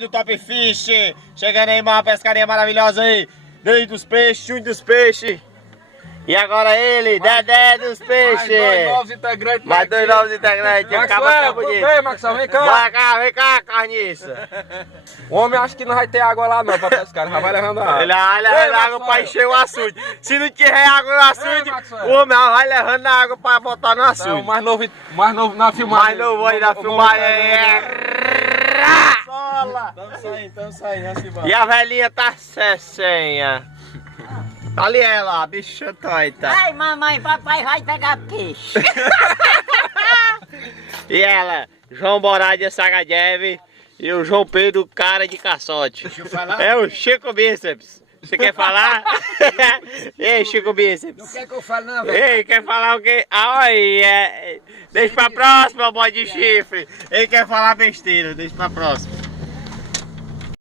Do Top Fish, chegando aí uma pescaria maravilhosa aí, Rei dos peixes, Junho dos peixes. E agora ele, Dedé dos peixes. Mais dois novos integrantes. Mais dois novos integrantes. Maxwell, tudo bem, Maxwell? Vem cá. Vem cá, carniça. O homem acha que não vai ter água lá não pra pescar, já vai levando água. Ele vai levando água pra encher o açude. Se não tiver água no açude, o homem vai levando água pra botar no açude. Então, mais novo na filmagem. Mais novo aí na filmagem. Estamos saindo, assim, E a velhinha tá cecenha. Ali ela, a bicha doida. Ai, mamãe, papai vai pegar peixe. E ela, João Boradia Sagajev e o João Pedro Cara de Caçote. Deixa eu falar. É o Chico Bíceps. Você quer falar? Ei, Chico Bíceps. Não quer que eu fale não, velho. Ei, quer falar o quê? Ah, aí, deixa pra próxima, bode de chifre. Ele quer falar besteira, deixa pra próxima.